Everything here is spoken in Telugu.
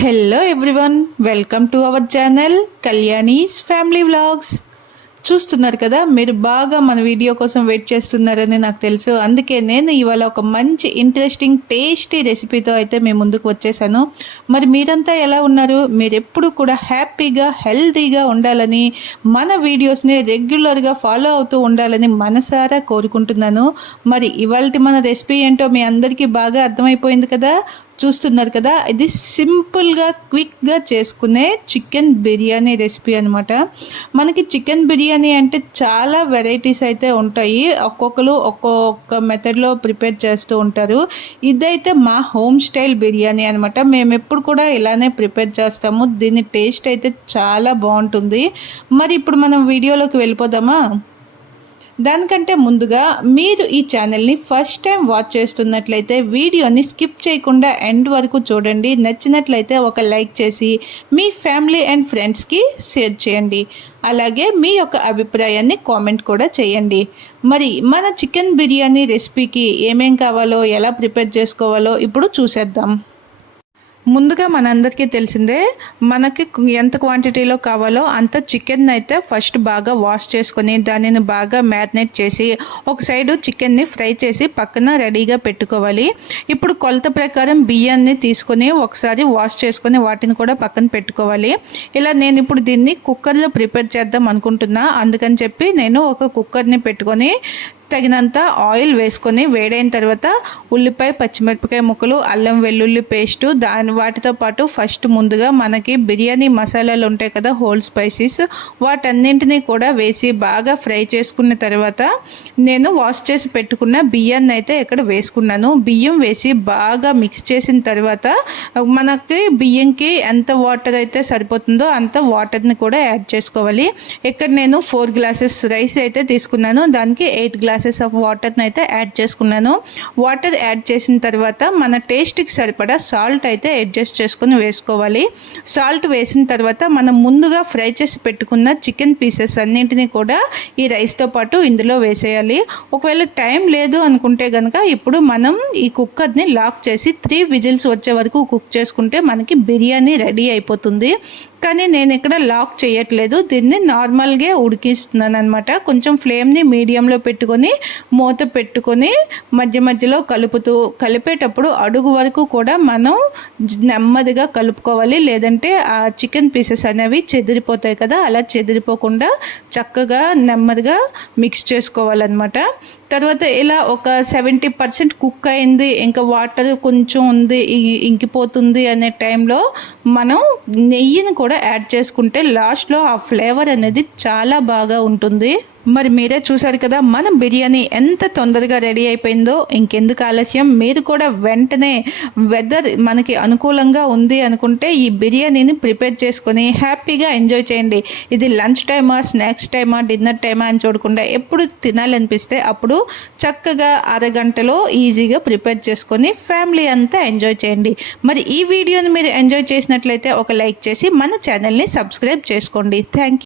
Hello everyone, welcome to our channel Kalyani's family vlogs. చూస్తున్నారు కదా, మీరు బాగా మన వీడియో కోసం వెయిట్ చేస్తున్నారని నాకు తెలుసు. అందుకే నేను ఇవాళ ఒక మంచి ఇంట్రెస్టింగ్ టేస్టీ రెసిపీతో అయితే మేము ముందుకు వచ్చేసాను. మరి మీరంతా ఎలా ఉన్నారు? మీరు ఎప్పుడు కూడా హ్యాపీగా హెల్తీగా ఉండాలని, మన వీడియోస్ని రెగ్యులర్గా ఫాలో అవుతూ ఉండాలని మనసారా కోరుకుంటున్నాను. మరి ఇవాళ మన రెసిపీ ఏంటో మీ అందరికీ బాగా అర్థమైపోయింది కదా. చూస్తున్నారు కదా, ఇది సింపుల్గా క్విక్గా చేసుకునే చికెన్ బిర్యానీ రెసిపీ అనమాట. మనకి చికెన్ బిర్యానీ అంటే చాలా వెరైటీస్ అయితే ఉంటాయి. ఒక్కొక్కరు ఒక్కొక్క మెథడ్లో ప్రిపేర్ చేస్తూ ఉంటారు. ఇదైతే మా హోమ్ స్టైల్ బిర్యానీ అనమాట. మేము ఎప్పుడు కూడా ఇలానే ప్రిపేర్ చేస్తాము. దీని టేస్ట్ అయితే చాలా బాగుంటుంది. మరి ఇప్పుడు మనం వీడియోలోకి వెళ్ళిపోదామా? దానికంటే ముందుగా మీరు ఈ ఛానల్ని ఫస్ట్ టైం వాచ్ చేస్తున్నట్లయితే వీడియోని స్కిప్ చేయకుండా ఎండ్ వరకు చూడండి. నచ్చినట్లయితే ఒక లైక్ చేసి మీ ఫ్యామిలీ అండ్ ఫ్రెండ్స్కి షేర్ చేయండి. అలాగే మీ యొక్క అభిప్రాయాన్ని కామెంట్ కూడా చేయండి. మరి మన చికెన్ బిర్యానీ రెసిపీకి ఏమేం కావాలో, ఎలా ప్రిపేర్ చేసుకోవాలో ఇప్పుడు చూసేద్దాం. ముందుగా మనందరికీ తెలిసిందే, మనకి ఎంత క్వాంటిటీలో కావాలో అంత చికెన్ అయితే ఫస్ట్ బాగా వాష్ చేసుకొని దానిని బాగా మ్యారినేట్ చేసి ఒక సైడు చికెన్ని ఫ్రై చేసి పక్కన రెడీగా పెట్టుకోవాలి. ఇప్పుడు కొలత ప్రకారం బియ్యాన్ని తీసుకొని ఒకసారి వాష్ చేసుకొని వాటిని కూడా పక్కన పెట్టుకోవాలి. ఇలా నేను ఇప్పుడు దీన్ని కుక్కర్లో ప్రిపేర్ చేద్దాం అనుకుంటున్నా. అందుకని చెప్పి నేను ఒక కుక్కర్ని పెట్టుకొని తగినంత ఆయిల్ వేసుకొని వేడైన తర్వాత ఉల్లిపాయ, పచ్చిమిరపకాయ ముక్కలు, అల్లం వెల్లుల్లి పేస్టు, వాటితో పాటు ఫస్ట్ ముందుగా మనకి బిర్యానీ మసాలాలు ఉంటాయి కదా, హోల్ స్పైసెస్, వాటన్నింటినీ కూడా వేసి బాగా ఫ్రై చేసుకున్న తర్వాత నేను వాష్ చేసి పెట్టుకున్న బియ్యాన్ని అయితే ఇక్కడ వేసుకున్నాను. బియ్యం వేసి బాగా మిక్స్ చేసిన తర్వాత మనకి బియ్యంకి ఎంత వాటర్ అయితే సరిపోతుందో అంత వాటర్ని కూడా యాడ్ చేసుకోవాలి. ఇక్కడ నేను 4 గ్లాసెస్ రైస్ అయితే తీసుకున్నాను. దానికి 8 గ్లాసెస్ ఆఫ్ వాటర్ని అయితే యాడ్ చేసుకున్నాను. వాటర్ యాడ్ చేసిన తర్వాత మన టేస్ట్కి సరిపడా సాల్ట్ అయితే అడ్జస్ట్ చేసుకుని వేసుకోవాలి. సాల్ట్ వేసిన తర్వాత మనం ముందుగా ఫ్రై చేసి పెట్టుకున్న చికెన్ పీసెస్ అన్నింటినీ కూడా ఈ రైస్తో పాటు ఇందులో వేసేయాలి. ఒకవేళ టైం లేదు అనుకుంటే కనుక ఇప్పుడు మనం ఈ కుక్కర్ని లాక్ చేసి 3 విజిల్స్ వచ్చే వరకు కుక్ చేసుకుంటే మనకి బిర్యానీ రెడీ అయిపోతుంది. కానీ నేను ఇక్కడ లాక్ చేయట్లేదు, దీన్ని నార్మల్గా ఉడికిస్తున్నాను అనమాట. కొంచెం ఫ్లేమ్ని మీడియంలో పెట్టుకొని మూత పెట్టుకొని మధ్య మధ్యలో కలిపేటప్పుడు అడుగు వరకు కూడా మనం నెమ్మదిగా కలుపుకోవాలి. లేదంటే ఆ చికెన్ పీసెస్ అనేవి చెదిరిపోతాయి కదా, అలా చెదిరిపోకుండా చక్కగా నెమ్మదిగా మిక్స్ చేసుకోవాలన్నమాట. తర్వాత ఇలా ఒక 70% కుక్ అయింది, ఇంకా వాటర్ కొంచెం ఉంది, ఇంకిపోతుంది అనే టైంలో మనం నెయ్యిని కూడా యాడ్ చేసుకుంటే లాస్ట్లో ఆ ఫ్లేవర్ అనేది చాలా బాగా ఉంటుంది. మరి మీరే చూసారు కదా మన బిర్యానీ ఎంత తొందరగా రెడీ అయిపోయిందో. ఇంకెందుకు ఆలస్యం, మీరు కూడా వెంటనే వెదర్ మనకి అనుకూలంగా ఉంది అనుకుంటే ఈ బిర్యానీని ప్రిపేర్ చేసుకొని హ్యాపీగా ఎంజాయ్ చేయండి. ఇది లంచ్ టైమా, స్నాక్స్ టైమా, డిన్నర్ టైమా అని చూడకుండా ఎప్పుడు తినాలనిపిస్తే అప్పుడు చక్కగా అరగంటలో ఈజీగా ప్రిపేర్ చేసుకొని ఫ్యామిలీ అంతా ఎంజాయ్ చేయండి. మరి ఈ వీడియోని మీరు ఎంజాయ్ చేసినట్లయితే ఒక లైక్ చేసి మన ఛానల్ని సబ్స్క్రైబ్ చేసుకోండి. Thank you.